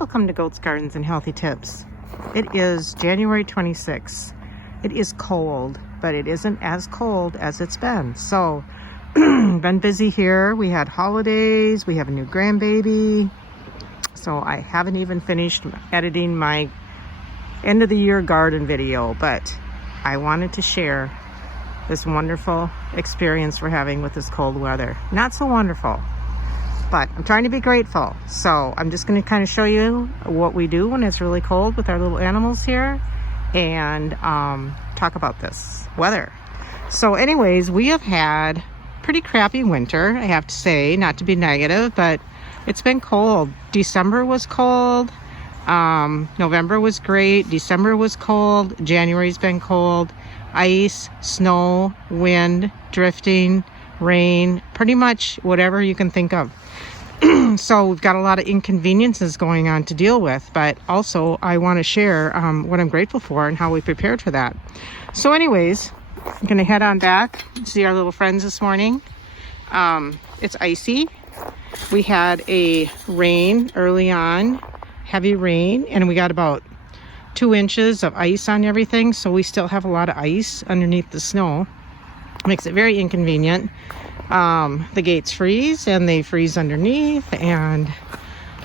Welcome to Goats Gardens and Healthy Tips. It is January 26th. It is cold, but it isn't as cold as it's been. So, been busy here. We had holidays. We have a new grandbaby. So I haven't even finished editing my end of the year garden video, but I wanted to share this wonderful experience we're having with this cold weather. Not so wonderful, but I'm trying to be grateful. So I'm just going to kind of show you what we do when it's really cold with our little animals here and talk about this weather. So anyways, we have had pretty crappy winter, I have to say, not to be negative, but it's been cold. December was cold. November was great. December was cold. January's been cold. Ice, snow, wind, drifting, rain, pretty much whatever you can think of. So we've got a lot of inconveniences going on to deal with, but also I want to share what I'm grateful for and how we prepared for that. So anyways, I'm going to head on back, see our little friends this morning. It's icy. We had a rain early on, heavy rain, and we got about 2 inches of ice on everything, so we still have a lot of ice underneath the snow. Makes it very inconvenient. The gates freeze and they freeze underneath, and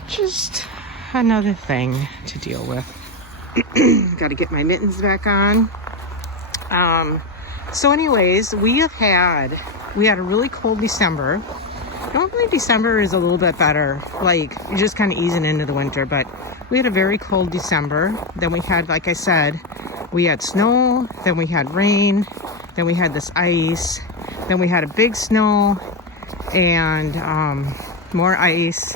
just another thing to deal with. Got to get my mittens back on. So anyways, we had a really cold December. Normally December is a little bit better, like you're just kind of easing into the winter, but we had a very cold December. Then we had, like I said, we had snow, then we had rain, then we had this ice, then we had a big snow and more ice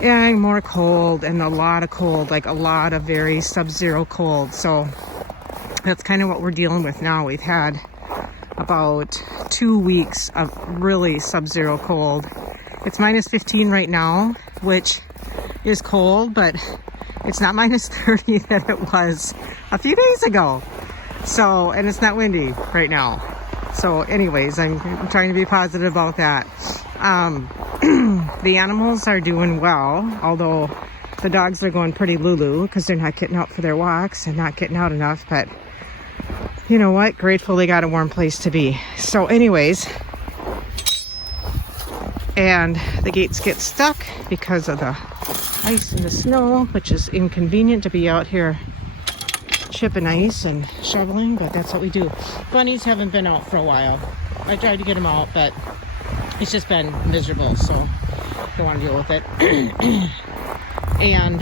and more cold and a lot of cold, like a lot of very sub-zero cold. So that's kind of what we're dealing with now. We've had about 2 weeks of really sub-zero cold. It's minus 15 right now, which is cold, but it's not minus 30 that it was a few days ago. So, and it's not windy right now. So anyways, I'm trying to be positive about that. The animals are doing well, although the dogs are going pretty lulu because they're not getting out for their walks and not getting out enough, but you know what? Grateful they got a warm place to be. So anyways, and the gates get stuck because of the ice and the snow, which is inconvenient to be out here chipping ice and shoveling, but that's what we do. Bunnies haven't been out for a while. I tried to get them out, but it's just been miserable, so don't want to deal with it. And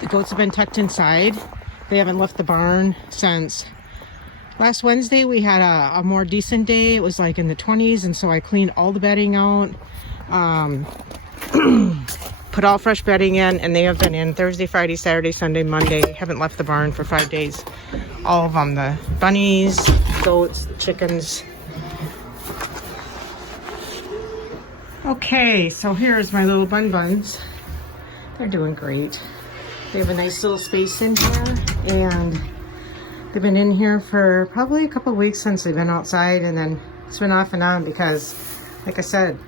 the goats have been tucked inside. They haven't left the barn since last Wednesday. We had a more decent day. It was like in the 20s, and so I cleaned all the bedding out, put all fresh bedding in, and they have been in Thursday, Friday, Saturday, Sunday, Monday. Haven't left the barn for 5 days. All of them, the bunnies, goats, the chickens. Okay, so here's my little buns. They're doing great. They have a nice little space in here, and they've been in here for probably a couple of weeks since they've been outside, and then it's been off and on because, like I said,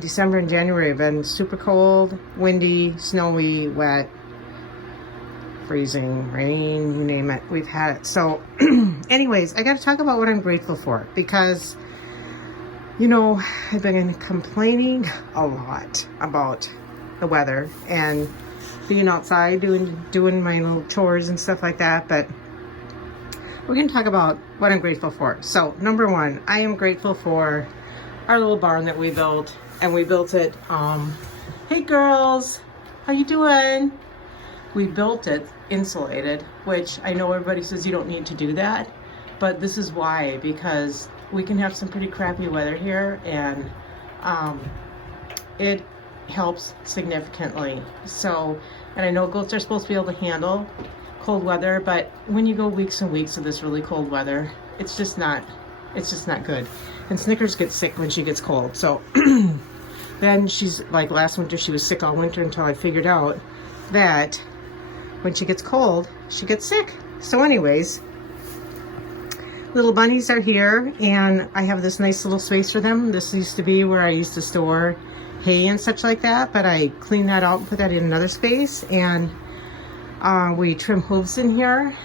December and January have been super cold, windy, snowy, wet, freezing, rain, you name it, we've had it. So anyways, I got to talk about what I'm grateful for, because you know, I've been complaining a lot about the weather and being outside doing my little chores and stuff like that, but we're going to talk about what I'm grateful for. So number one, I am grateful for our little barn that we built, and we built it, hey girls, how you doing? We built it insulated, which I know everybody says you don't need to do that, but this is why, because we can have some pretty crappy weather here, and it helps significantly. So, and I know goats are supposed to be able to handle cold weather, but when you go weeks and weeks of this really cold weather, it's just not good. And Snickers gets sick when she gets cold. So then she's like, last winter she was sick all winter until I figured out that when she gets cold, she gets sick. So anyways, little bunnies are here, and I have this nice little space for them. This used to be where I used to store hay and such like that, but I clean that out and put that in another space. And we trim hooves in here,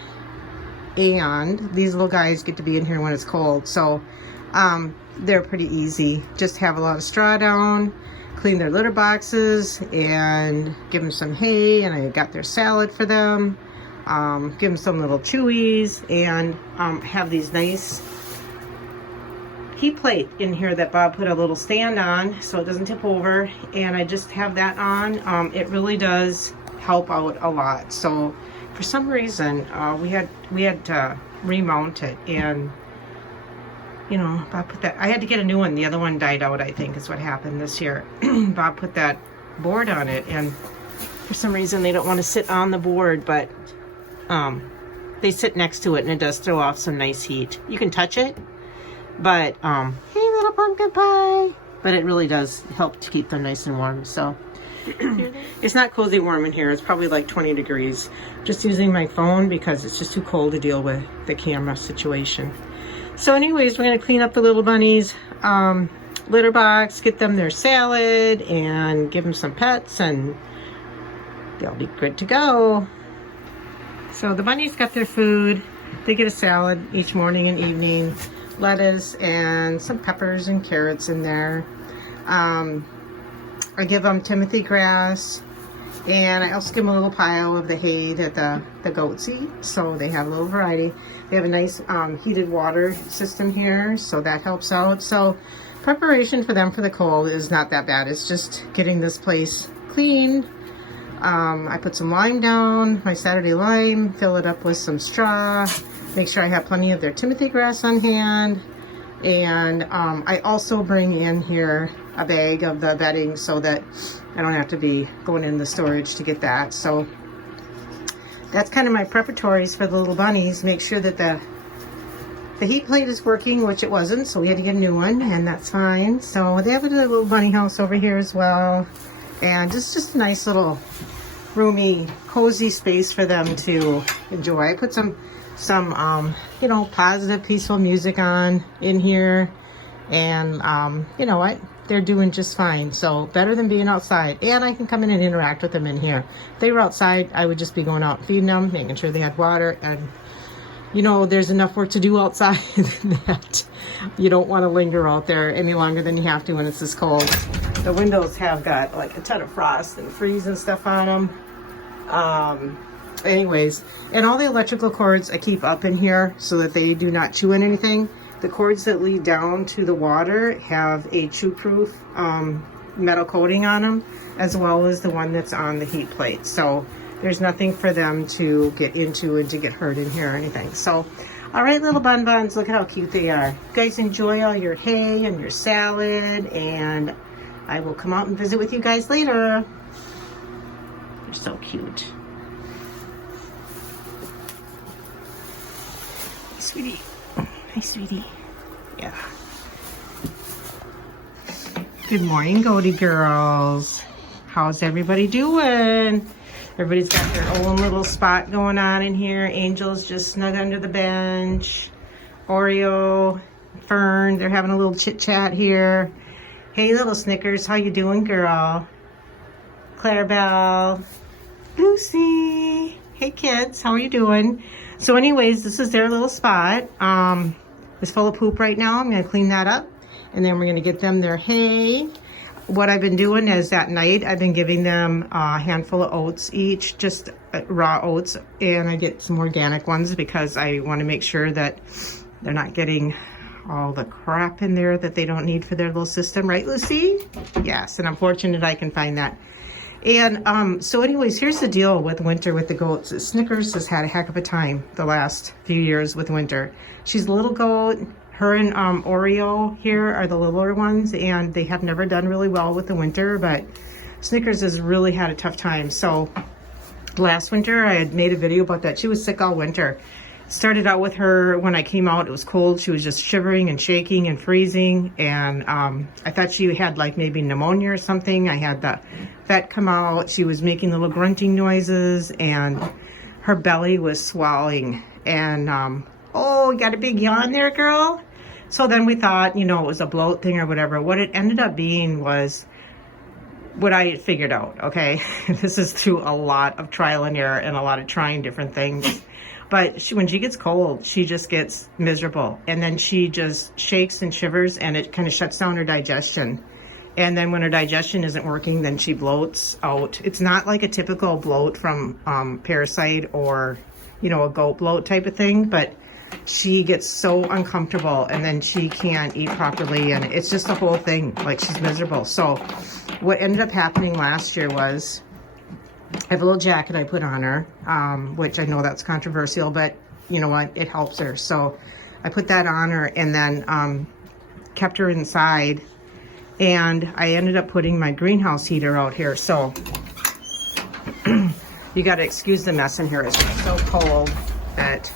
and these little guys get to be in here when it's cold, so they're pretty easy. Just have a lot of straw down, clean their litter boxes, and give them some hay, and I got their salad for them. Give them some little chewies, and have these nice heat plate in here that Bob put a little stand on so it doesn't tip over, and I just have that on. It really does help out a lot. So for some reason we had to remount it, and you know, Bob put that, I had to get a new one. The other one died out, I think is what happened this year. Bob put that board on it, and for some reason they don't want to sit on the board, but they sit next to it, and it does throw off some nice heat. You can touch it, but hey little pumpkin pie, but it really does help to keep them nice and warm. So it's not cozy warm in here. It's probably like 20 degrees. Just using my phone because it's just too cold to deal with the camera situation. So anyways, we're going to clean up the little bunnies litter box, get them their salad, and give them some pets, and they'll be good to go. So the bunnies got their food. They get a salad each morning and evening, lettuce and some peppers and carrots in there. I give them Timothy grass, and I also give them a little pile of the hay that the goats eat, so they have a little variety. They have a nice heated water system here, so that helps out. So preparation for them for the cold is not that bad. It's just getting this place clean. I put some lime down, my Saturday lime, fill it up with some straw, make sure I have plenty of their Timothy grass on hand, and I also bring in here a bag of the bedding so that I don't have to be going in the storage to get that. So that's kind of my preparatories for the little bunnies. Make sure that the heat plate is working, which it wasn't, so we had to get a new one, and that's fine. So they have a little bunny house over here as well, and just a nice little roomy, cozy space for them to enjoy. I put some you know, positive, peaceful music on in here, and you know what? They're doing just fine. So better than being outside, and I can come in and interact with them in here. If they were outside, I would just be going out and feeding them, making sure they had water, and you know, there's enough work to do outside that you don't want to linger out there any longer than you have to when it's this cold. The windows have got like a ton of frost and freeze and stuff on them. Anyways, and all the electrical cords I keep up in here so that they do not chew in anything. The cords that lead down to the water have a chew-proof metal coating on them, as well as the one that's on the heat plate. So there's nothing for them to get into and to get hurt in here or anything. So, all right, little bun buns, look at how cute they are. You guys enjoy all your hay and your salad, and I will come out and visit with you guys later. They're so cute. Hey, sweetie. Hi, sweetie. Yeah. Good morning, Goaty girls. How's everybody doing? Everybody's got their own little spot going on in here. Angel's just snug under the bench. Oreo, Fern, they're having a little chit chat here. Hey, little Snickers, how you doing, girl? Clarabelle, Lucy. Hey, kids, how are you doing? So anyways, this is their little spot. It's full of poop right now. I'm gonna clean that up, and then we're gonna get them their hay. What I've been doing is at night, I've been giving them a handful of oats each, just raw oats, and I get some organic ones because I want to make sure that they're not getting all the crap in there that they don't need for their little system. Right, Lucy? Yes, and I'm fortunate I can find that. And so anyways, here's the deal with winter with the goats. Snickers has had a heck of a time the last few years with winter. She's a little goat. Her and Oreo here are the littler ones, and they have never done really well with the winter, but Snickers has really had a tough time. So last winter, I had made a video about that. She was sick all winter. Started out with her when I came out, it was cold. She was just shivering and shaking and freezing, and I thought she had like maybe pneumonia or something. I had the vet come out. She was making little grunting noises, and her belly was swelling, and oh, you got a big yawn there, girl? So then we thought, you know, it was a bloat thing or whatever. What it ended up being was what I figured out, okay? This is through a lot of trial and error and a lot of trying different things. But when she gets cold, she just gets miserable. And then she just shakes and shivers, and it kind of shuts down her digestion. And then when her digestion isn't working, then she bloats out. It's not like a typical bloat from parasite or, you know, a goat bloat type of thing, but she gets so uncomfortable, and then she can't eat properly, and it's just the whole thing. Like, she's miserable. So what ended up happening last year was, I have a little jacket I put on her, which I know that's controversial, but you know what? It helps her. So I put that on her, and then kept her inside, and I ended up putting my greenhouse heater out here. So you got to excuse the mess in here. It's so cold that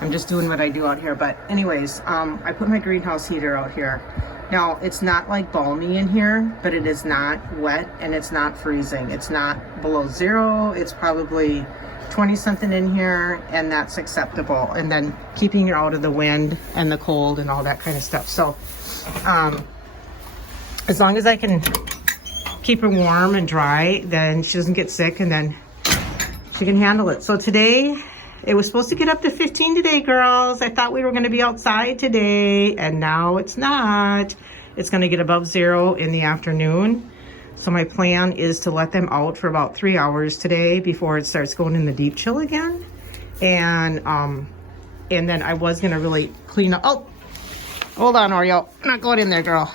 I'm just doing what I do out here. But anyways, I put my greenhouse heater out here. Now, it's not like balmy in here, but it is not wet, and it's not freezing. It's not below zero. It's probably 20 something in here, and that's acceptable. And then keeping her out of the wind and the cold and all that kind of stuff. So as long as I can keep her warm and dry, then she doesn't get sick, and then she can handle it. So today, it was supposed to get up to 15 today, girls. I thought we were going to be outside today, and now it's not. It's going to get above zero in the afternoon. So my plan is to let them out for about 3 hours today before it starts going in the deep chill again. And then I was going to really clean up. Oh, hold on, Oreo. I'm not going in there, girl.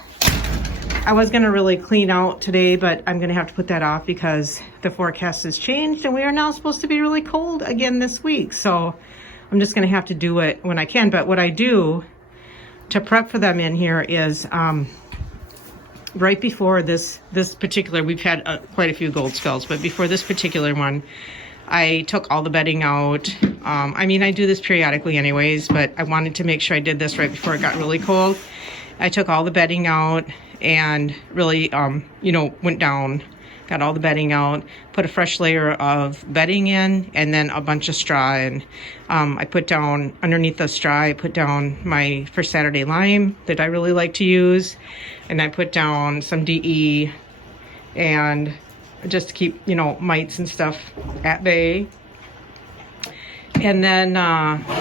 I was going to really clean out today, but I'm going to have to put that off because the forecast has changed, and we are now supposed to be really cold again this week. So I'm just going to have to do it when I can. But what I do to prep for them in here is right before this particular, we've had quite a few gold spells, but before this particular one, I took all the bedding out. I mean, I do this periodically anyways, but I wanted to make sure I did this right before it got really cold. I took all the bedding out and really, you know, went down, got all the bedding out, put a fresh layer of bedding in, and then a bunch of straw. And I put down, underneath the straw, I put down my First Saturday lime that I really like to use. And I put down some DE, and just to keep, you know, mites and stuff at bay. And then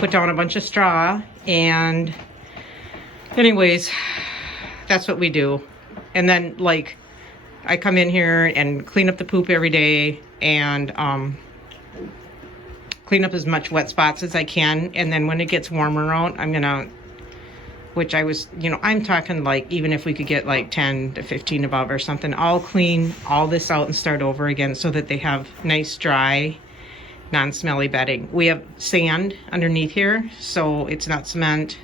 put down a bunch of straw. And anyways, that's what we do. And then, like, I come in here and clean up the poop every day, and clean up as much wet spots as I can. And then when it gets warmer out, I'm gonna, which I was, you know, I'm talking like, even if we could get like 10 to 15 above or something, I'll clean all this out and start over again so that they have nice, dry, non-smelly bedding. We have sand underneath here, so it's not cement.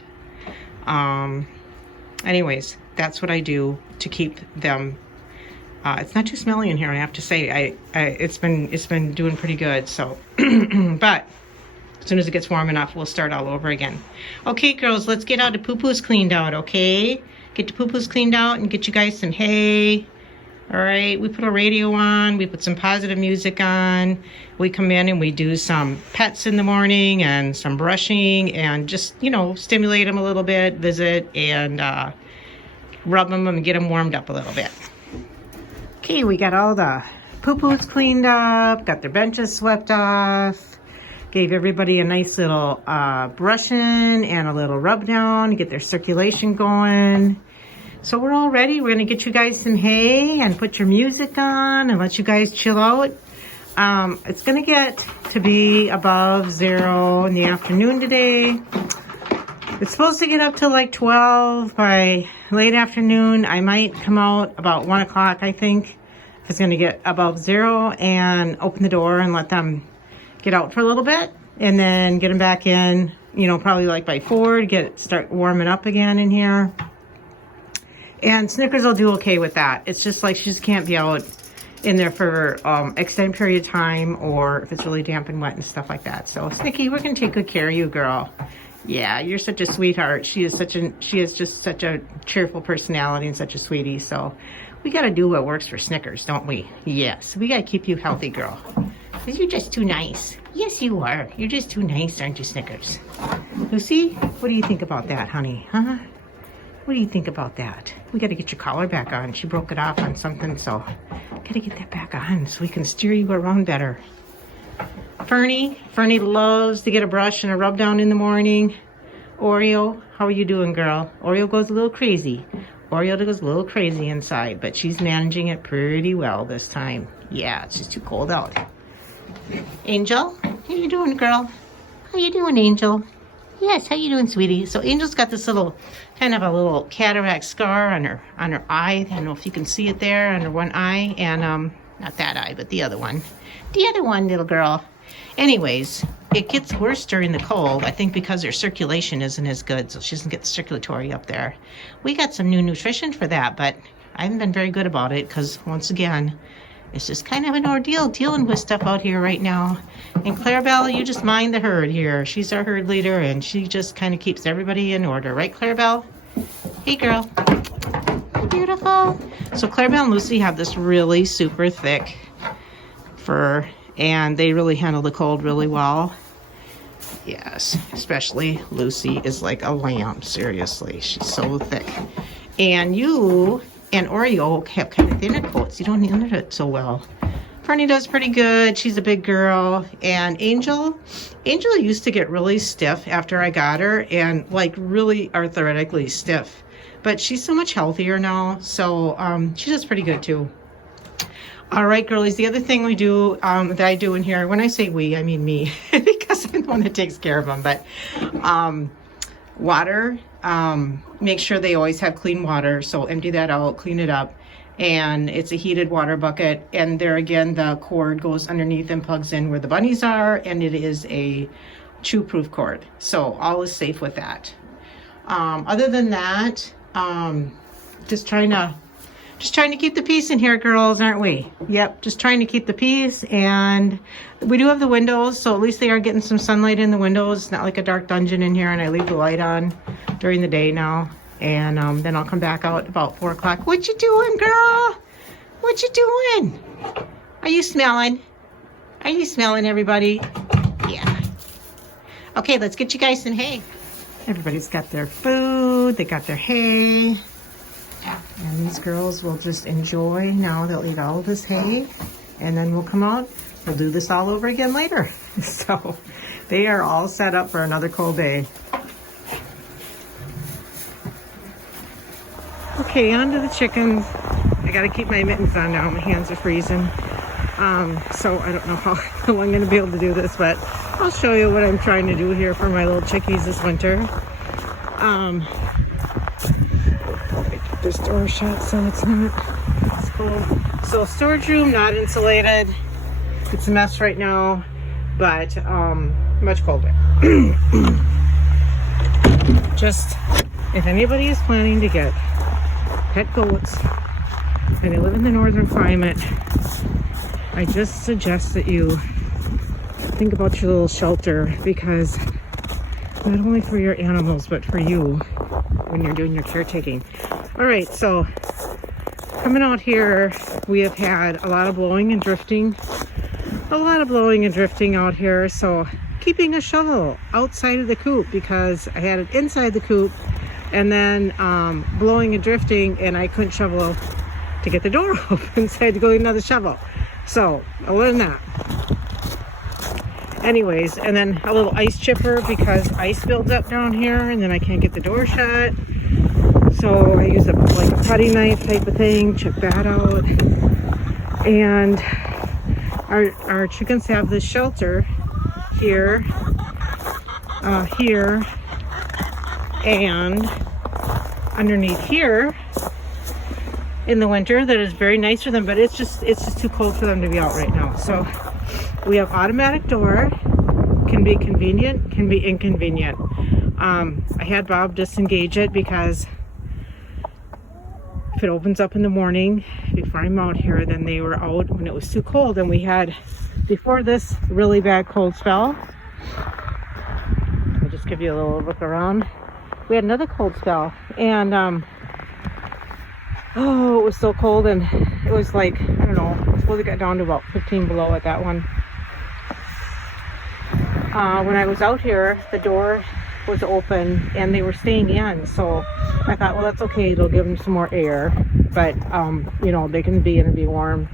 Anyways, that's what I do to keep them. It's not too smelly in here, I have to say. It's been doing pretty good. So, but as soon as it gets warm enough, we'll start all over again. Okay, girls, let's get out the poo-poos cleaned out. Okay, get the poo-poos cleaned out and get you guys some hay. All right, we put a radio on. We put some positive music on. We come in and we do some pets in the morning and some brushing and just, you know, stimulate them a little bit, visit, and rub them and get them warmed up a little bit. Okay, we got all the poo-poos cleaned up, got their benches swept off, gave everybody a nice little brushing and a little rub down to get their circulation going. So we're all ready. We're gonna get you guys some hay and put your music on and let you guys chill out. It's gonna get to be above zero in the afternoon today. It's supposed to get up to like 12 by late afternoon. I might come out about 1 o'clock, I think, if it's gonna get above zero, and open the door and let them get out for a little bit, and then get them back in, you know, probably like by 4 to start warming up again in here. And Snickers will do okay with that. It's just like she just can't be out in there for extended period of time, or if it's really damp and wet and stuff like that. So Snicky, we're gonna take good care of you, girl. Yeah, you're such a sweetheart. She is just such a cheerful personality and such a sweetie. So we gotta do what works for Snickers, don't we? Yes, we gotta keep you healthy, girl. Because you're just too nice. Yes, you are. You're just too nice, aren't you, Snickers? Lucy, what do you think about that, honey? Huh? What do you think about that? We got to get your collar back on. She broke it off on something, so Gotta get that back on so we can steer you around better. Fernie loves to get a brush and a rub down in the morning. Oreo, how are you doing, girl? Oreo goes a little crazy. Oreo goes a little crazy inside, but she's managing it pretty well this time. Yeah, it's just too cold out. Angel, how you doing, girl? How you doing, Angel? Yes, how you doing, sweetie? So Angel's got this little, kind of a little cataract scar on her eye. I don't know if you can see it there on her one eye, and not that eye, but the other one. The other one, little girl. Anyways, it gets worse during the cold, I think because her circulation isn't as good, so she doesn't get the circulatory up there. We got some new nutrition for that, but I haven't been very good about it because, once again, it's just kind of an ordeal dealing with stuff out here right now. And Clarabelle, you just mind the herd here. She's our herd leader, and she just kind of keeps everybody in order. Right, Clarabelle? Hey, girl. Beautiful. So Clarabelle and Lucy have this really super thick fur, and they really handle the cold really well. Yes, especially Lucy is like a lamb, seriously. She's so thick. And you and Oreo have kind of thinner coats. You don't handle it so well. Fernie does pretty good. She's a big girl. And Angel used to get really stiff after I got her, and like really arthritically stiff. But she's so much healthier now, so she does pretty good too. All right, girlies, the other thing we do, that I do in here, when I say we, I mean me, because I'm the one that takes care of them, but water, make sure they always have clean water, so empty that out, clean it up, and it's a heated water bucket, and there again, the cord goes underneath and plugs in where the bunnies are, and it is a chew-proof cord, so all is safe with that. Other than that, just trying to keep the peace in here, girls, aren't we? Yep, just trying to keep the peace. And we do have the windows, so at least they are getting some sunlight in the windows. It's not like a dark dungeon in here, and I leave the light on during the day now. And then I'll come back out about 4 o'clock. What you doing, girl? What you doing? Are you smelling? Are you smelling, everybody? Yeah. Okay, let's get you guys some hay. Everybody's got their food. They got their hay. And these girls will just enjoy. Now they'll eat all of this hay, and then we'll come out. We'll do this all over again later. So they are all set up for another cold day. Okay, on to the chickens. I gotta keep my mittens on now. My hands are freezing. So I don't know how I'm going to be able to do this, but I'll show you what I'm trying to do here for my little chickies this winter. This door shut, so it's cold. So storage room, not insulated. It's a mess right now, but much colder. Just, if anybody is planning to get pet goats and they live in the northern climate, I just suggest that you think about your little shelter, because not only for your animals, but for you when you're doing your caretaking. All right, so coming out here, we have had a lot of blowing and drifting. Out here. So keeping a shovel outside of the coop, because I had it inside the coop, and then blowing and drifting, and I couldn't shovel to get the door open, so I had to go get another shovel. So I learned that. Anyways, and then a little ice chipper, because ice builds up down here, and then I can't get the door shut. So I use like a putty knife type of thing, chip that out. And our chickens have this shelter here, here, and underneath here in the winter, that is very nice for them, but it's just too cold for them to be out right now. So we have automatic door. Can be convenient, can be inconvenient. I had Bob disengage it, because if it opens up in the morning before I'm out here, then they were out when it was too cold. And we had, before this really bad cold spell, I'll just give you a little look around. We had another cold spell, and oh, it was so cold, and it was like, I don't know, I suppose it got down to about 15 below at that one. When I was out here, the door was open and they were staying in, so I thought, well, that's okay, it'll give them some more air, but you know, they can be in and be warm.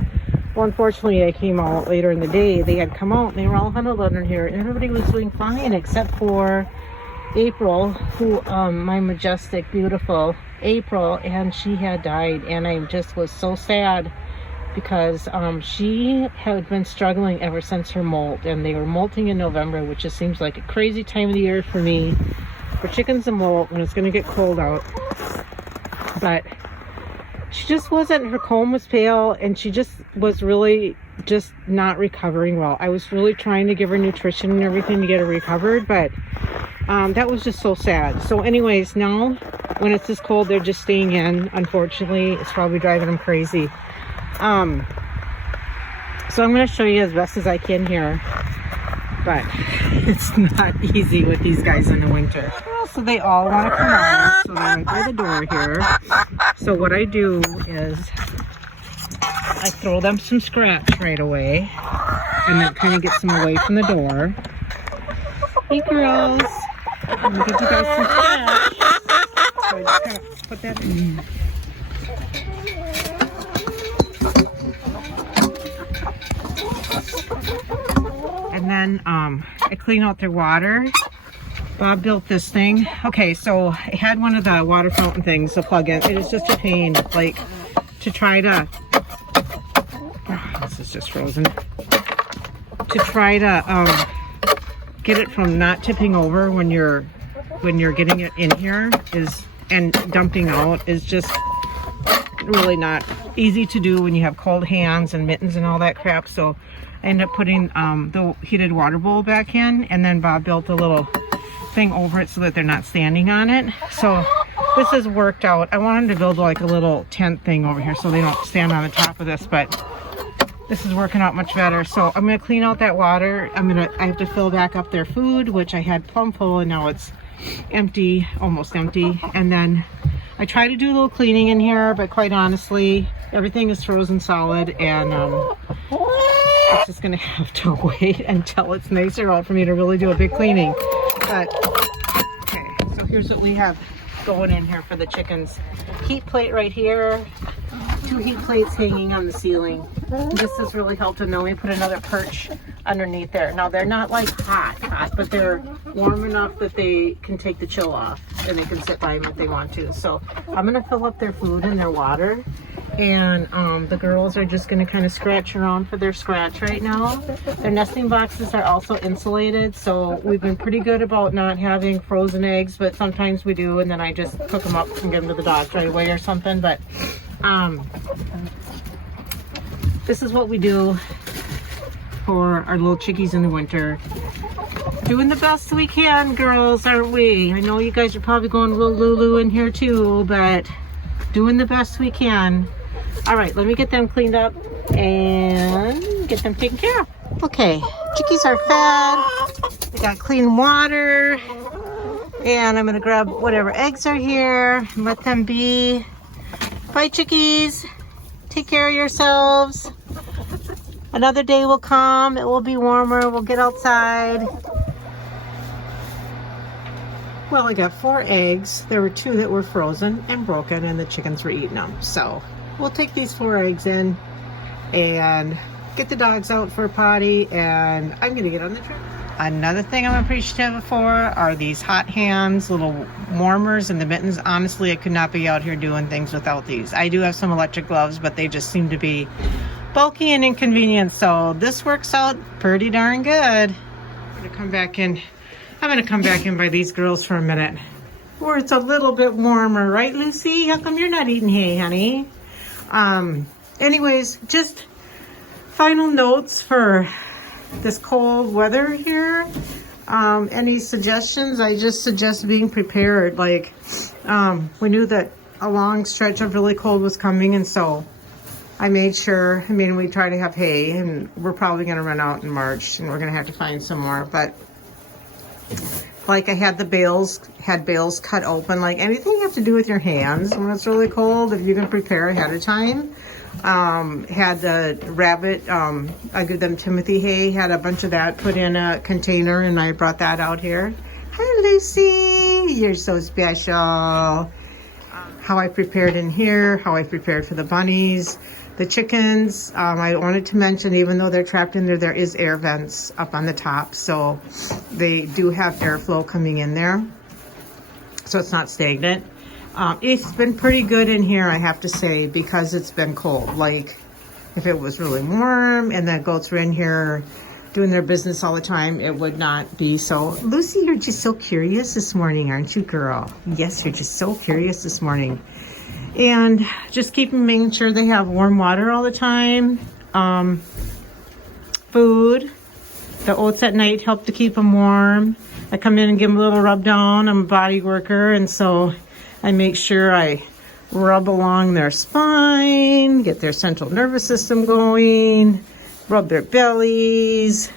Well, unfortunately, I came out later in the day. They had come out and they were all huddled under here. And everybody was doing fine except for April, who, my majestic, beautiful April, and she had died. And I just was so sad because she had been struggling ever since her molt. And they were molting in November, which just seems like a crazy time of the year for me. For chickens to molt when it's going to get cold out. But she just wasn't, her comb was pale and she just was really just not recovering well. I was really trying to give her nutrition and everything to get her recovered, but that was just so sad. So anyways, now when it's this cold, they're just staying in. Unfortunately, it's probably driving them crazy. So I'm going to show you as best as I can here, but it's not easy with these guys in the winter. So they all want to come out, so they're right by the door here. So what I do is I throw them some scraps right away, and that kind of gets them away from the door. Hey girls, I'm gonna give you guys some scraps. So I just kind of put that in. And then I clean out their water. Bob built this thing. Okay, so I had one of the water fountain things to plug in. It is just a pain, like, to try to, oh, this is just frozen, to try to get it from not tipping over when you're getting it in here is, and dumping out is just really not easy to do when you have cold hands and mittens and all that crap. So I ended up putting the heated water bowl back in, and then Bob built a little thing over it so that they're not standing on it. So this has worked out. I wanted to build like a little tent thing over here so they don't stand on the top of this, but this is working out much better. So I'm going to clean out that water. I have to fill back up their food, which I had plumb full and now it's empty, almost empty. And then I try to do a little cleaning in here, but quite honestly, everything is frozen solid, and it's just going to have to wait until it's nicer out for me to really do a big cleaning. But, okay, so here's what we have going in here for the chickens. Heat plate right here, 2 heat plates hanging on the ceiling. This has really helped, and then we put another perch underneath there. Now they're not like hot, but they're warm enough that they can take the chill off and they can sit by them if they want to. So I'm gonna fill up their food and their water, and the girls are just gonna kind of scratch around for their scratch right now. Their nesting boxes are also insulated, so we've been pretty good about not having frozen eggs, but sometimes we do, and then I just cook them up and give them to the dogs right away or something. But this is what we do for our little chickies in the winter. Doing the best we can, girls, aren't we? I know you guys are probably going a little Lulu in here too, but doing the best we can. All right, let me get them cleaned up and get them taken care of. Okay, chickies are fed. They got clean water. And I'm gonna grab whatever eggs are here and let them be. Bye, chickies. Take care of yourselves. Another day will come. It will be warmer. We'll get outside. Well, I got 4 eggs. There were 2 that were frozen and broken, and the chickens were eating them. So we'll take these 4 eggs in and get the dogs out for a potty, and I'm gonna get on the trip. Another thing I'm appreciative for are these hot hands, little warmers, and the mittens. Honestly, I could not be out here doing things without these. I do have some electric gloves, but they just seem to be bulky and inconvenient, so this works out pretty darn good. I'm gonna come back in by these girls for a minute, where it's a little bit warmer, right, Lucy? How come you're not eating hay, honey? Anyways, just final notes for this cold weather here. Any suggestions? I just suggest being prepared. Like, we knew that a long stretch of really cold was coming, and so I made sure. I mean, we try to have hay, and we're probably going to run out in March, and we're going to have to find some more. But like, I had bales cut open. Like, anything you have to do with your hands when it's really cold, if you can prepare ahead of time. Had the rabbit, I give them Timothy hay, had a bunch of that put in a container, and I brought that out here. Hi, Lucy, you're so special. How I prepared in here, how I prepared for the bunnies. The chickens, I wanted to mention, even though they're trapped in there, there is air vents up on the top. So they do have airflow coming in there. So it's not stagnant. It's been pretty good in here, I have to say, because it's been cold. Like, if it was really warm and the goats were in here doing their business all the time, it would not be so. Lucy, you're just so curious this morning, aren't you, girl? Yes, you're just so curious this morning. And just making sure they have warm water all the time. Food. The oats at night help to keep them warm. I come in and give them a little rub down. I'm a body worker, and so I make sure I rub along their spine, get their central nervous system going, rub their bellies.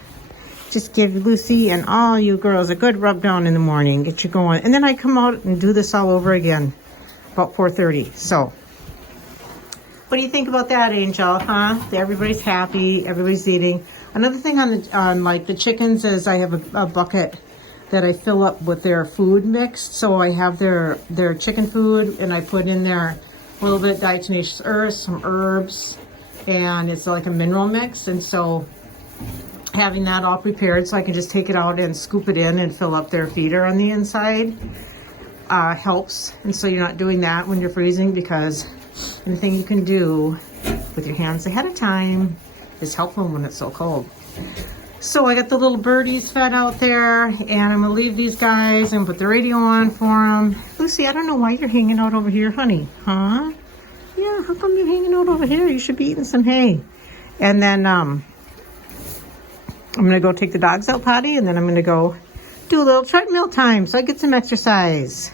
Just give Lucy and all you girls a good rub down in the morning, get you going. And then I come out and do this all over again about 4:30. So what do you think about that, Angel? Huh? Everybody's happy, everybody's eating. Another thing on like the chickens is I have a bucket that I fill up with their food mixed. So I have their chicken food, and I put in there a little bit of diatomaceous earth, some herbs, and it's like a mineral mix. And so having that all prepared so I can just take it out and scoop it in and fill up their feeder on the inside helps. And so you're not doing that when you're freezing, because anything you can do with your hands ahead of time is helpful when it's so cold. So I got the little birdies fed out there, and I'm gonna leave these guys and put the radio on for them. Lucy, I don't know why you're hanging out over here, honey, huh? Yeah, how come you're hanging out over here? You should be eating some hay. And then I'm gonna go take the dogs out potty, and then I'm gonna go do a little treadmill time so I get some exercise.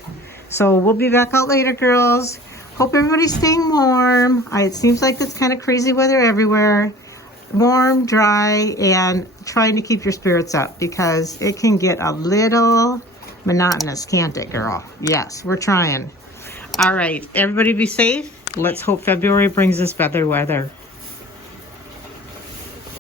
So we'll be back out later, girls. Hope everybody's staying warm. It seems like it's kind of crazy weather everywhere. Warm, dry, and trying to keep your spirits up, because it can get a little monotonous, can't it, girl? Yes, we're trying. All right, everybody be safe. Let's hope February brings us better weather.